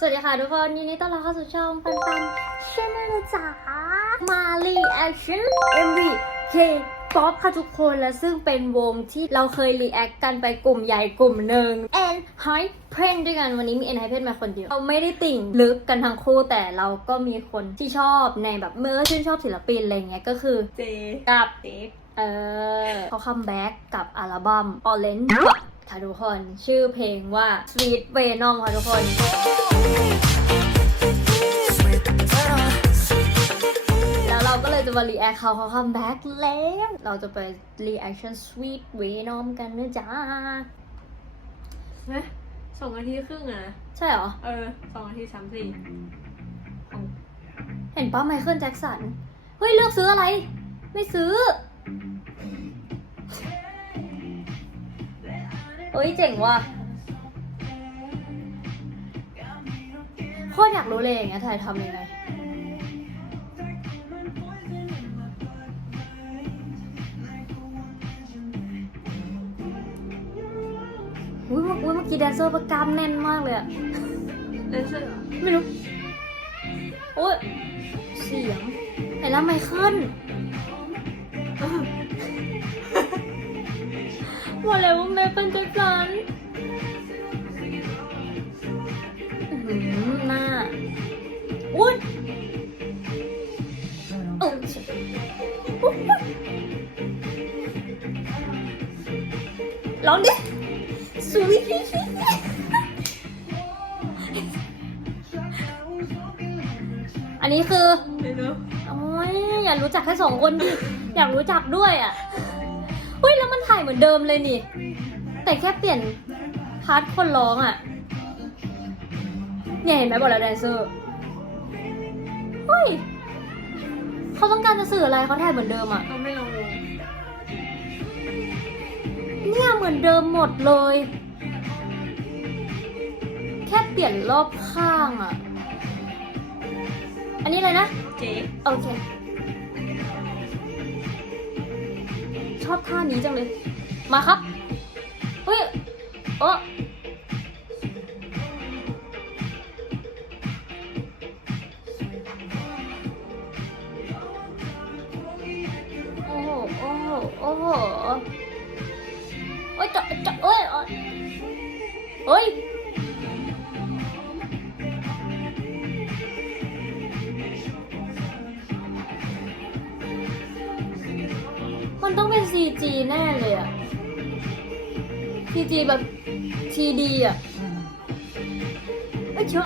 สวัสดีค่ะทุกคนยินดีต้อนรับเข้าสู่ช่องปันปันชาแนลนะจ๊ะมารีแอคชั่น MV K ป๊อปค่ะทุกคนและซึ่งเป็นวงที่เราเคยรีแอคกันไปกลุ่มใหญ่กลุ่มหนึ่ง and High p r e n ด้วยกันวันนี้มี N High p r e n มาคนเดียวเราไม่ได้ติ่งลึกกันทั้งคู่แต่เราก็มีคนที่ชอบในแบบเมื่อชื่นชอบศิลปินอะไรเงี้ยก็คือเจกับเจฟเออเขาคัมแบ็กกับอัลบั้ม Orange ค่ะทุกคน ชื่อเพลงว่า Sweet Venom ค่ะทุกคน แล้วเราก็เลยจะมารีแอคเขาเขาคัมแบ็กแล้ว เราจะไปรีแอคชั่น Sweet Venom กันนะจ๊ะนะสองนาทีครึ่งอะนะใช่เหรอ เออสองนาทีสามสี่ของเห็นป้าไมเคิลแจ็คสัน เฮ้ย เลือกซื้ออะไร ไม่ซื้อ ฮ้ยเจ๋งว่ะโคตรอยากรู้เลยอย่างเงี้ยถ่ายทำยังไงอุ้ยเมื่ออุ้ยเมื่อกี้แดนเซอร์ประกล้ามแน่นมากเลยอะเลนเซอร์เหรอไม่รู้ โอ้ยเสียงไหนแล้วไมเคิล บอกเลยว่าแม่เป็นแจ็คสันอื้อหือหน้า อุ้ยเอออุ๊ยร้องดิสวีทอันนี้คือเดี๋ยวนะโอ้ย อยากรู้จักแค่สองคนดิ อยากรู้จักด้วยอะเฮ้ยแล้ว มันถ่ายเหมือนเดิมเลยนี่ แต่แค่เปลี่ยนพาร์ทคนร้องอะ เนี่ยเห็นไหมบอกแล้วแดนเซอร์เฮ้ยเขาต้องการจะสื่ออะไรเขาถ่ายเหมือนเดิมอะ เราไม่ลองวงเนี่ยเหมือนเดิมหมดเลย แค่เปลี่ยนรอบข้างอะ อันนี้เลยนะ เจโอเค อบท่านี้จังเลย มาครับ เฮ้ยโอ้โอ้โหโอ้โหโอ้โหโอ้ยจะจะเอ้ยเอ้ย มันต้องเป็น CG แน่เลยอะ CG แบบ TD อะไม่เชื่อ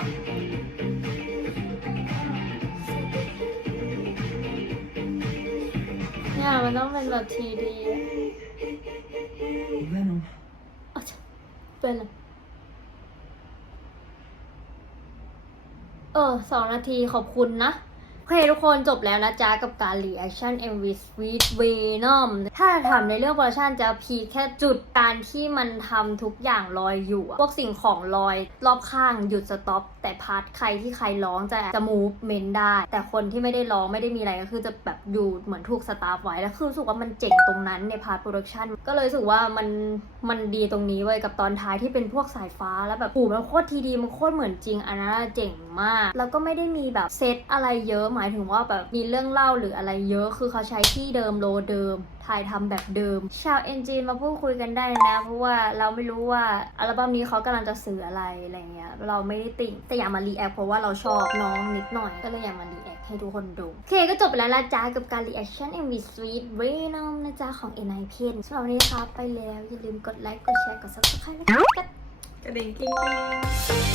เนี่ยมันต้องเป็นแบบ TD อะ Venom. อะเป็นอะไรเออสองนาทีขอบคุณนะ โอเคทุกคนจบแล้วนะจ๊ะ กับการ reaction MV Sweet Venom ถ้าทำในเรื่องโปรดักชันจะพีแค่จุดการที่มันทำทุกอย่างลอยอยู่ พวกสิ่งของลอยรอบข้างหยุดสต็อป แต่พาร์ทใครที่ใครร้องจะจะ movement ได้ แต่คนที่ไม่ได้ร้องไม่ได้มีอะไรก็คือจะแบบอยู่เหมือนถูกสตาร์ฟไว้แล้วคือรู้สึกว่ามันเจ๋งตรงนั้นในพาร์ทโปรดักชันก็เลยรู้สึกว่ามันมันดีตรงนี้เว้ยกับตอนท้ายที่เป็นพวกสายฟ้าแล้วแบบโอ้มันโคตรทีดีมันโคตรเหมือนจริงอันนั้นเจ๋งมาก แล้วก็ไม่ได้มีแบบเซตอะไรเยอะหมายถึงว่าแบบมีเรื่องเล่าหรืออะไรเยอะคือเขาใช้ที่เดิมโลเดิม ถ่ายทำแบบเดิม ชาวเอ็นจีมาพูดคุยกันได้นะ เพราะว่าเราไม่รู้ว่าอัลบั้มนี้เขากำลังจะสื่ออะไรอะไรเงี้ยเราไม่ได้ติ่งแต่อยากมารีแอคเพราะว่าเราชอบน้องนิดหน่อยก็เลยอยากมารีแอคให้ทุกคนดูโอเคก็จบไปแล้วละจ้ากับการรีแอคชั่น MV Sweet Venom นะจ๊ะของ n i p n สำหรับวันนี้นะคะไปแล้วอย่าลืมกดไลค์กดแชร์กด subscribe นะคะกระดิ่งกิ้งกิ้ง